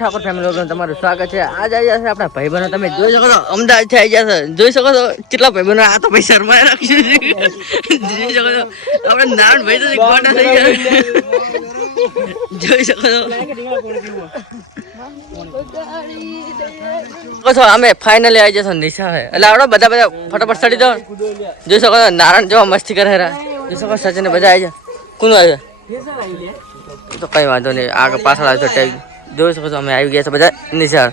Thakor family લોકોનું તમારું સ્વાગત છે. આજ આવી જશે આપણા ભાઈબંધો. તમે જોઈ શકો છો અમદાવાદ થી આવી જશે. જોઈ શકો છો કેટલા ભાઈબંધો. આ તો ભાઈ શર્મા રાખ્યું છે. જોઈ શકો છો આપણે નારાયણ ભાઈ તો ગોટા થઈ ગયા. જોઈ શકો છો અમે ફાઇનલી આવી જશો નિશા હે એટલે આવડો બધા ફટાફટ ચડી દો. જોઈ શકો છો નારાયણ જેવા મસ્તી કરે હેરા. જોઈ શકો સચિન બધા આવી જાય. કોનું આવે તો કઈ વાંધો નહીં આગળ પાછળ આવી તો જોઈ શકો છો અમે આવી ગયા છો બધા નિશાળ.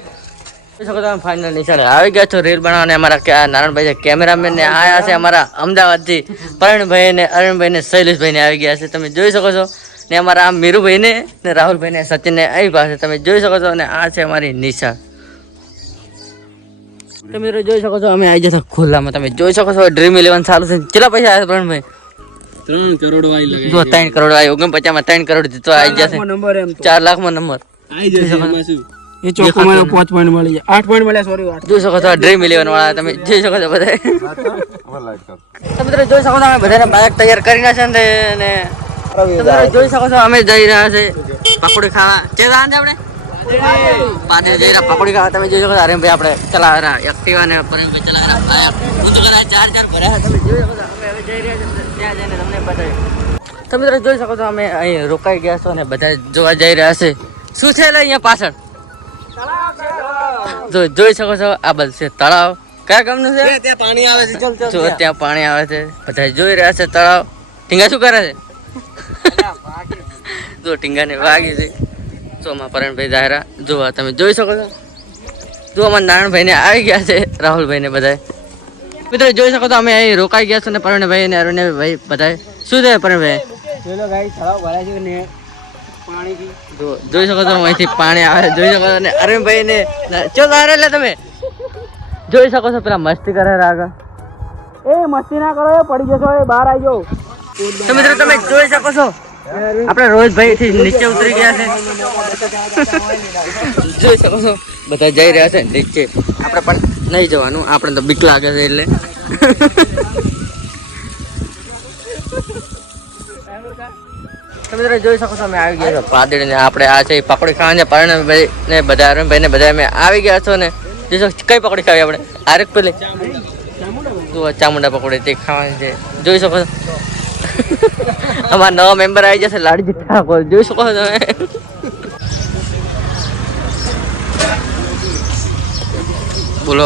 જોઈ શકો છો અમે ફાઇનલ નિશાળે આવી ગયા છો રીલ બનાવવાને. અમારા નારાયણભાઈ કેમેરામેન ને આવ્યા છે અમારા અમદાવાદથી. પ્રવીણભાઈ ને અરુણભાઈ ને શૈલેષભાઈ ને આવી ગયા છે તમે જોઈ શકો છો. ને અમારા મીરુભાઈ ને રાહુલભાઈ ને સચિન ને આવી પાસે તમે જોઈ શકો છો. અને આ છે અમારી નિશાળ. તમે જોઈ શકો છો અમે આવી જશો ખુલ્લામાં. તમે જોઈ શકો છો Dream11 ચાલુ છે. કેટલા પૈસા આવ્યા પ્રવીણભાઈ? 3 કરોડ વાળી લાગે. જો 3 કરોડ આવ્યો. 49 માં 3 કરોડ જીતો આવી જશે. 4 લાખમાં નંબર આવી જશે. એમાં શું એ ચોકોમાં 5 પોઈન્ટ મળી જાય. 8 પોઈન્ટ મળ્યા. સોરી 8. જોઈ શકો છો Dream11 વાળા તમે જોઈ શકો છો બધા. તમે જોઈ શકો છો અમે બધાને બાઇક તૈયાર કરીને છે ને તમે જોઈ શકો છો અમે જઈ રહ્યા છે પકોડી ખાવા. જે જાણ છે આપણે પાને જઈ રહ્યા પકોડી ખાવા. તમે જોઈ શકો છો અરેમભાઈ આપણે ચલાવી રહ્યા એક્ટિવા ને પરમભાઈ ચલાવી રહ્યા. હું તો કદાચ 4 ભર્યા. તમે જોઈ શકો છો અમે હવે જઈ રહ્યા છીએ ત્યાં જઈને તમને બતાવી. તમે જોઈ શકો છો અમે અહીં રોકાઈ ગયા છો અને બધા જોવા જઈ રહ્યા છે. શું છે અહીંયા પાછળ જોઈ શકો છો આ બધું છે તળાવ. કયા ગામનું છે? ત્યાં પાણી આવે છે. ચલ જો ત્યાં પાણી આવે છે. બધા જોઈ રહ્યા છે તળાવ. ટીંગા શું કરે છે? જો ટીંગાને વાગી છે. જો માં પરણભાઈ દાયરા જોવા તમે જોઈ શકો છો. જો અમારા નારાયણભાઈ ને આવી ગયા છે રાહુલભાઈ ને બધા. મિત્રો જોઈ શકો છો અમે અહીં રોકાઈ ગયા છો ને પરણભાઈ ને અરુણભાઈ બધા. શું છે પરણભાઈ? જોઈ શકો છો અહીંથી પાણી આવે. જોઈ શકો છો ને અરુણભાઈ ને ચો એટલે તમે જોઈ શકો છો પેલા મસ્તી કરે આગળ. એ મસ્તી ના કરો, પડી જશો. એ બહાર આવી જાઓ. તો મિત્રો તમે જોઈ શકો છો આપણે રોહિતભાઈ થી નીચે ઉતરી ગયા છે. જોઈ શકો છો બધા જઈ રહ્યા છે નીચે. આપણે પણ નહીં જવાનું. આપણે તો બીક લાગે છે એટલે. તમે જોઈ શકો છો અમે આવી ગયા છો પાદળી ને આપણે આ છે પકોડી ખાવા. પરણભાઈ ને બધા અરુણભાઈ ને બધા અમે આવી ગયા છો ને. જોઈ કઈ પકોડી ખાવી આપણે? આરેક પેલી ચામુંડા પકોડી તે ખાવાની છે. જોઈ શકો છો અમારા નવા મેમ્બર આવી જશે લાડજી ઠાકોર. જોઈ શકો છો તમે. બોલો